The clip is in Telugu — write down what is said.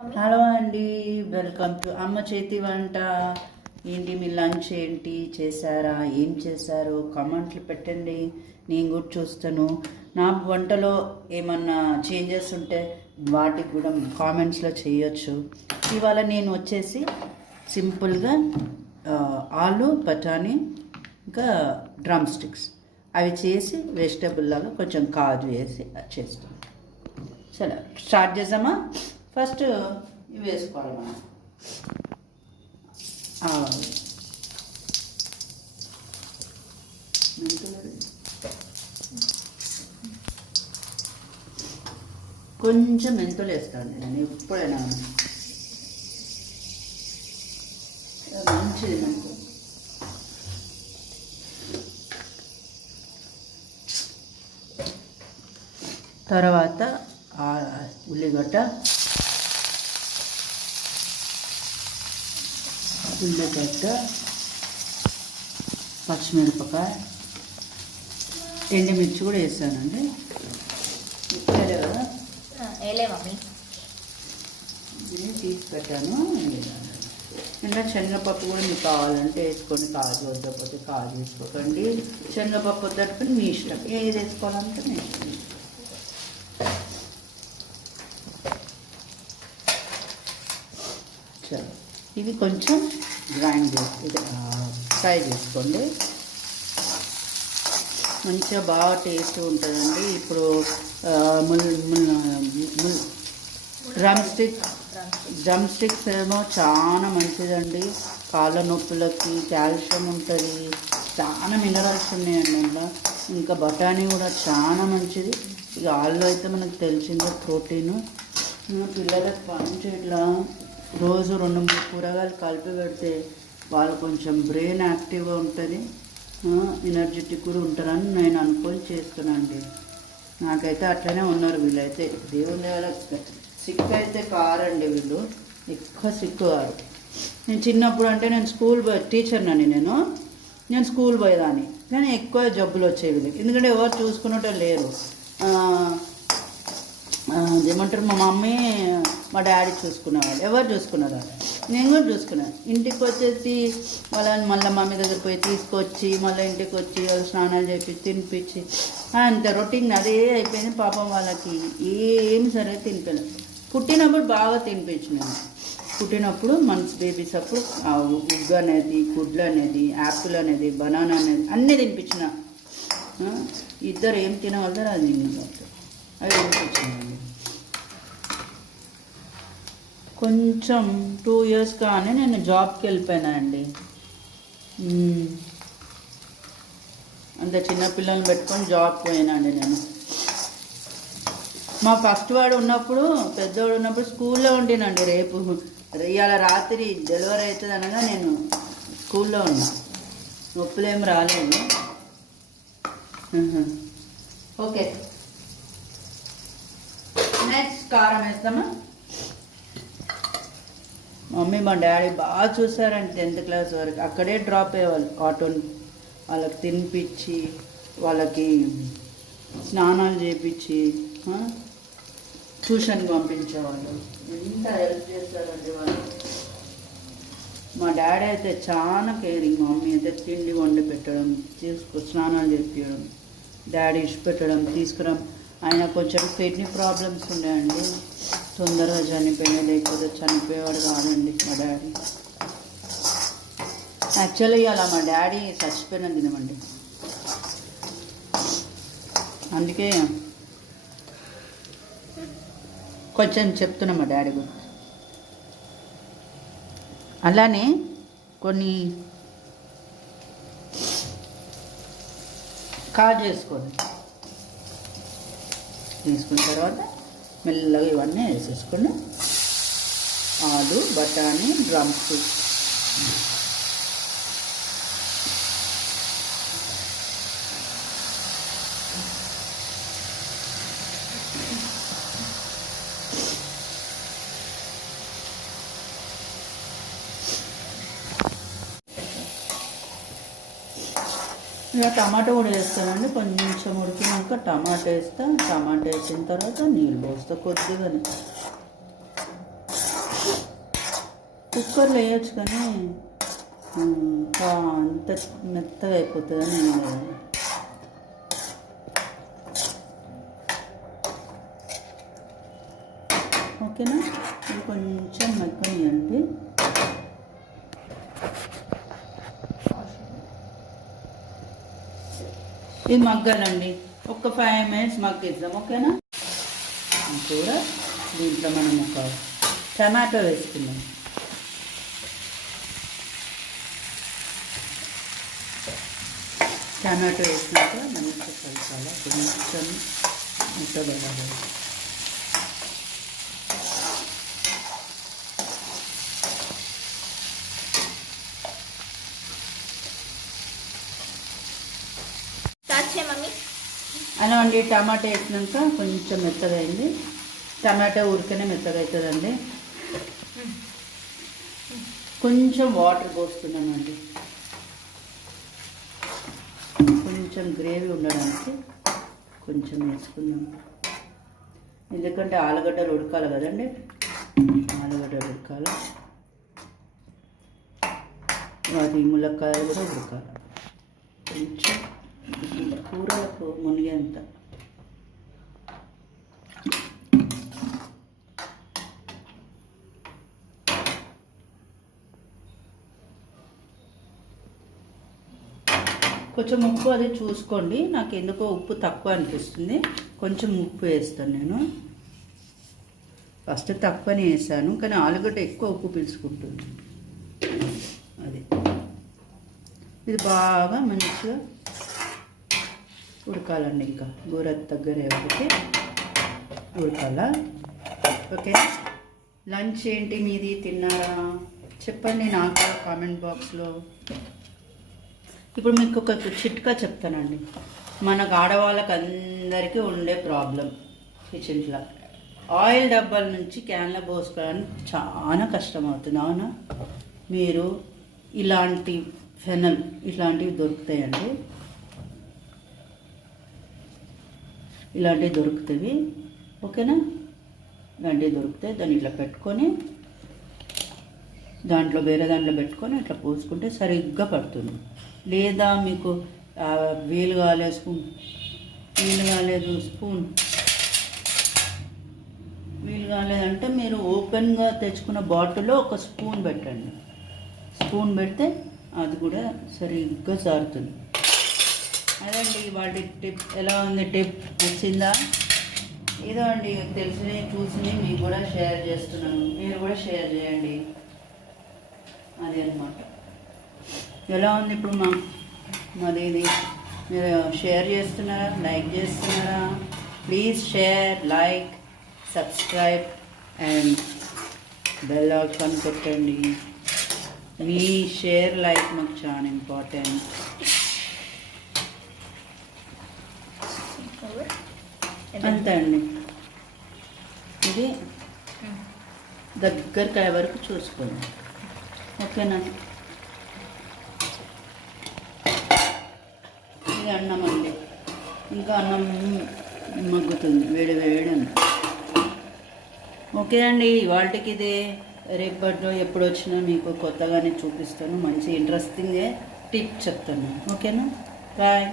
హలో అండి, వెల్కమ్ టు అమ్మ చేతి వంట. ఏంటి మీ లంచ్ ఏంటి చేశారా, ఏం చేశారు కామెంట్లు పెట్టండి, నేను కూడా చూస్తాను. నా వంటలో ఏమన్నా చేంజెస్ ఉంటే వాటికి కూడా కామెంట్స్లో చేయొచ్చు. ఇవాళ నేను వచ్చేసి సింపుల్గా ఆలు బఠానీ ఇంకా డ్రమ్ స్టిక్స్ అవి చేసి వెజిటేబుల్ లాగా కొంచెం కాజు వేసి చేస్తాను. సరే స్టార్ట్ చేద్దామా. ఫస్ట్ ఇవి వేసుకోవాలి మనం. కొంచెం మెంతులు వేస్తాను నేను ఎప్పుడైనా, మంచిది మెంతులు. తర్వాత ఉల్లిగడ్డ, పచ్చిమిరపకాయ, ఎండుమిర్చి కూడా వేసానండి. కదా తీసి పెట్టాను. ఇంకా శనగపప్పు కూడా మీకు కావాలంటే వేసుకొని, కాజు వద్దకపోతే కాజు వేసుకోకండి. శనగపప్పు వద్దకపోతే మీ ఇష్టం, ఏది వేసుకోవాలంటే మీ ఇష్టం. చలో ఇది కొంచెం గ్రైండ్ ఫ్రై చేసుకోండి, మంచిగా బాగా టేస్ట్ ఉంటుందండి. ఇప్పుడు డ్రమ్ స్టిక్స్ ఏమో చాలా మంచిదండి, కాళ్ళ నొప్పులకి కాల్షియం ఉంటుంది, చాలా మినరల్స్ ఉన్నాయండి అందులో. ఇంకా బఠానీ కూడా చాలా మంచిది. ఇక ఆల్లో అయితే మనకు తెలిసిందే ప్రోటీను. పిల్లలకు మంచి ఇట్లా రోజు 2-3 కూరగాయలు కలిపి పెడితే వాళ్ళు కొంచెం బ్రెయిన్ యాక్టివ్గా ఉంటుంది, ఎనర్జెటిక్ కూడా ఉంటారని నేను అనుకొని చేస్తున్నానండి. నాకైతే అట్లనే ఉన్నారు వీళ్ళైతే. దేవుని దేవాల సిక్ అయితే కారండి వీళ్ళు, ఎక్కువ సిక్ కారు. నేను చిన్నప్పుడు అంటే నేను స్కూల్ టీచర్నని నేను స్కూల్ పోయేదాన్ని, కానీ ఎక్కువ జబ్బులు వచ్చేవి ఎందుకంటే ఎవరు చూసుకున్నట్టు లేరు. ఏమంటారు, మా మమ్మీ మా డాడీ చూసుకునేవాళ్ళు, ఎవరు చూసుకున్నారు, నేను కూడా చూసుకున్నాను. ఇంటికి వచ్చేసి వాళ్ళని మళ్ళీ మమ్మీ దగ్గర పోయి తీసుకొచ్చి మళ్ళీ ఇంటికి వచ్చి వాళ్ళు స్నానాలు చేసి తినిపించి అంత రొటీన్ అదే అయిపోయింది. పాపం వాళ్ళకి ఏం సరే తినిపించలేదు. పుట్టినప్పుడు బాగా తినిపించినాను. పుట్టినప్పుడు మంత్స్ బేబీస్ అప్పుడు ఉగ్గు అనేది, గుడ్లు అనేది, యాపిల్ అనేది, బనానా అనేది అన్నీ తినిపించిన. ఇద్దరు ఏం తినగలుగుతారు అది తినగలుగుతారు, అవి తినిపించినాను. కొంచెం 2 years కానీ నేను జాబ్కి వెళ్ళిపోయినానండి. అంత చిన్నపిల్లల్ని పెట్టుకొని జాబ్కి పోయినాండి నేను. మా ఫస్ట్ వాడు ఉన్నప్పుడు, పెద్దవాడు ఉన్నప్పుడు స్కూల్లో ఉండినండి. రేపు ఇవాళ రాత్రి డెలివరీ అవుతుంది అనగా నేను స్కూల్లో ఉన్నా, నొప్పులేం రాలేదు. ఓకే, నెక్స్ట్ కారం వేస్తామా. మమ్మీ మా డాడీ బాగా చూసారండి 10th క్లాస్ వరకు, అక్కడే డ్రాప్ అయ్యేవాళ్ళు ఆటోని. వాళ్ళకి తినిపించి, వాళ్ళకి స్నానాలు చేయించి ట్యూషన్కి పంపించేవాళ్ళు. ఎంత హెల్ప్ చేస్తారండి వాళ్ళు. మా డాడీ అయితే చాలా కేరింగ్. మమ్మీ అయితే తిండి వండి పెట్టడం, స్నానాలు చేపించడం, డాడీ ఇష్ట పెట్టడం, తీసుకురాం. ఆయన కొంచెం కిడ్నీ ప్రాబ్లమ్స్ ఉన్నాయండి, తొందరగా చనిపోయినా, లేకపోతే చనిపోయేవాడు కాదండి మా డాడీ. యాక్చువల్లీ అలా మా డాడీ చచ్చిపోయిన దినమండి, అందుకే కొంచెం చెప్తున్నా మా డాడీ గురించి. అలానే కొన్ని కాజు వేసుకోండి. తీసుకున్న తర్వాత మెల్లగా ఇవన్నీ వేసేసుకొని ఆలు బఠానీ డ్రమ్ స్టిక్స్ ఇలా టమాటో కూడా వేస్తానండి. కొంచెం ఉడికినాక టమాటా వేస్తా. టమాటా వేసిన తర్వాత నీళ్ళు పోస్తా కొద్దిగానే. కుక్కర్లో వేయచ్చు కానీ అంత మెత్తగా అయిపోతుందని నేను కదా. ఓకేనా, ఇది కొంచెం మగ్గనియండి. ఇది మగ్గాలండి, ఒక 5 minutes మగ్గిద్దాం. ఓకేనా, కూడా దీంట్లో మనం ఒక టమాటో వేసుకుందాం. టమాటో వేసినాక మంచిగా కలపాలి, కొంచెం ముద్దబడాలి. అలా అండి, టమాటా వేసినాక కొంచెం మెత్తగా అయింది. టమాటా ఉరికనే మెత్తగా అవుతుందండి. కొంచెం వాటర్ పోస్తున్నానండి, కొంచెం గ్రేవీ ఉండడానికి కొంచెం వేసుకుందాం. ఎందుకంటే ఆలుగడ్డలు ఉడకాలి కదండి, ఆలుగడ్డలు ఉడకాలి, అది ములక్కాయలు కూడా ఉడకాలి. కొంచెం కూరలకు మునిగేంత. కొంచెం ఉప్పు అది చూసుకోండి, నాకు ఎందుకో ఉప్పు తక్కువ అనిపిస్తుంది, కొంచెం ఉప్పు వేస్తాను నేను. ఫస్ట్ తక్కువనే వేసాను, కానీ ఆలుగడ్డ ఎక్కువ ఉప్పు పీల్చుకుంటుంది. అది ఇది బాగా మంచిగా ఉడకాలండి, ఇంకా కూర దగ్గర ఒకటి ఉడకాల. ఓకే, లంచ్ ఏంటి మీది, తిన్నారా చెప్పండి నాకు కామెంట్ బాక్స్లో. ఇప్పుడు మీకు ఒక చిట్కా చెప్తానండి, మనకు ఆడవాళ్ళకి అందరికీ ఉండే ప్రాబ్లం కిచెన్లో, ఆయిల్ డబ్బాల నుంచి క్యాన్లో పోసుకోవడానికి చాలా కష్టం అవుతుంది. అవునా, మీరు ఇలాంటి ఫెనల్ ఇట్లాంటివి దొరుకుతాయండి, ఇలాంటివి దొరుకుతాయి. ఓకేనా, ఇలాంటివి దొరుకుతాయి. దాన్ని ఇట్లా పెట్టుకొని దాంట్లో వేరే దాంట్లో పెట్టుకొని ఇట్లా పోసుకుంటే సరిగ్గా పడుతుంది. లేదా మీకు వీలు కాలేదు స్పూన్, వీలు కాలేదు స్పూన్, వీలు కాలేదంటే మీరు ఓపెన్గా తెచ్చుకున్న బాటిల్లో ఒక స్పూన్ పెట్టండి. స్పూన్ పెడితే అది కూడా సరిగ్గా జారుతుంది. అదండి వాటి టిప్. ఎలా ఉంది టిప్, నచ్చిందా? ఏదో అండి తెలిసి చూసి మీకు కూడా షేర్ చేస్తున్నాను, మీరు కూడా షేర్ చేయండి. అది అన్నమాట. ఎలా ఉంది ఇప్పుడు మాది ఇది, మీరు షేర్ చేస్తున్నారా, లైక్ చేస్తున్నారా? Please share, like, subscribe and bell icon కొట్టండి. మీ షేర్ లైక్ మాకు చాలా ఇంపార్టెంట్. అంతే అండి, ఇది దగ్గరికి అయ్యే వరకు చూసుకోండి. ఓకేనా, ఇది అన్నం అండి, ఇంకా అన్నం మగ్గుతుంది, వేడి వేడి అన్నం. ఓకే అండి, ఇవాళకి ఇదే. రేపట్లో ఎప్పుడు వచ్చినా మీకు కొత్తగానే చూపిస్తాను, మంచి ఇంట్రెస్టింగ్ టిప్ చెప్తాను. ఓకేనా, బాయ్.